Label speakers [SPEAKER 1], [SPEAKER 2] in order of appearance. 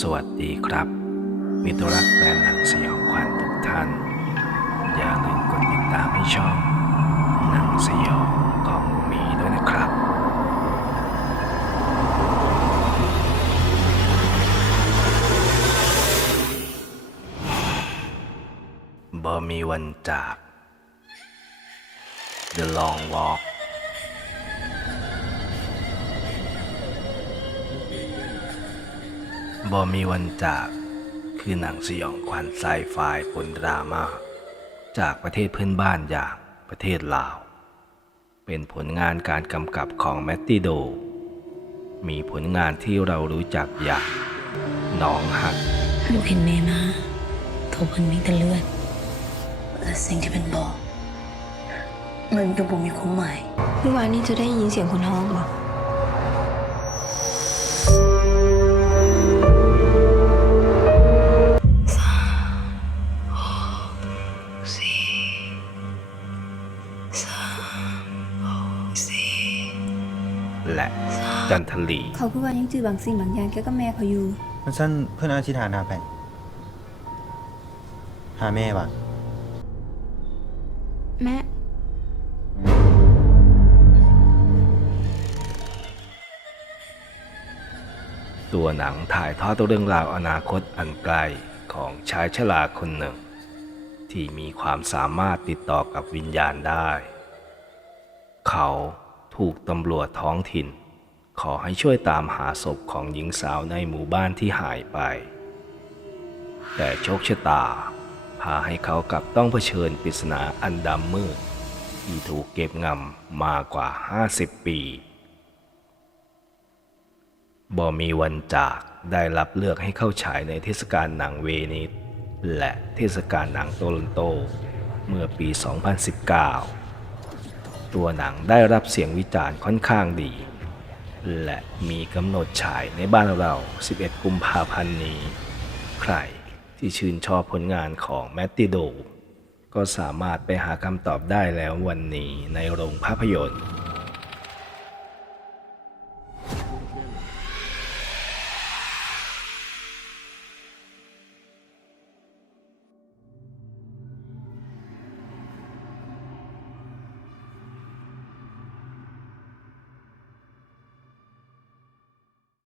[SPEAKER 1] สวัสดีครับ มิตรรักแฟนหนังสยองขวัญทุกท่าน อย่าลืมกดติดตามให้ช่อง หนังสยองของมีด้วยนะครับ บ่มีวันจาก The Long Walk บ่มีวันจาก คือหนังสยองขวัญไซไฟปนดราม่าจากประเทศเพื่อนบ้านอย่างประเทศลาว เป็นผลงานการกำกับของแมตติโด มีผลงานที่เรารู้จักอย่างหนองหัก
[SPEAKER 2] ลูกเห็นแม่มาเขาเพิ่นมีแต่เลือดและสิ่งที่เป็นบอก มันก็บ่มีความหมาย
[SPEAKER 3] เมื่อวานนี้จะได้ยินเสียงคนท้องบอก
[SPEAKER 1] และจันทลี
[SPEAKER 3] เขาคือว่ายังจือบางสิ่งบางอย่างเกี่ยวกับแม่เขาอยู่
[SPEAKER 4] มันสั้นเพื่อนอธิษฐานหาไปหาแม่ปะ
[SPEAKER 3] แม่
[SPEAKER 1] ตัวหนังถ่ายทอดเรื่องราวอนาคตอันไกลของชายชราคนหนึ่ง ที่มีความสามารถติดต่อกับวิญญาณได้ เขา ถูกตำรวจท้องถิ่น ขอให้ช่วยตามหาศพของหญิงสาวในหมู่บ้านที่หายไป แต่โชคชะตา พาให้เขากลับต้องเผชิญปริศนาอันดำมืด ที่ถูกเก็บงำมากว่า 50 ปีบ่มีวันจากได้รับเลือกให้เข้าฉายในเทศกาลหนังเวนิสและเทศกาลหนังโตลอนโต เมื่อปี 2019 ตัวหนังได้รับเสียงวิจารณ์ค่อนข้างดี และมีกำหนดฉายในบ้านเรา 11 กุมภาพันธ์นี้ ใครที่ชื่นชอบผลงานของแมตติโด ก็สามารถไปหาคำตอบได้แล้ววันนี้ในโรงภาพยนตร์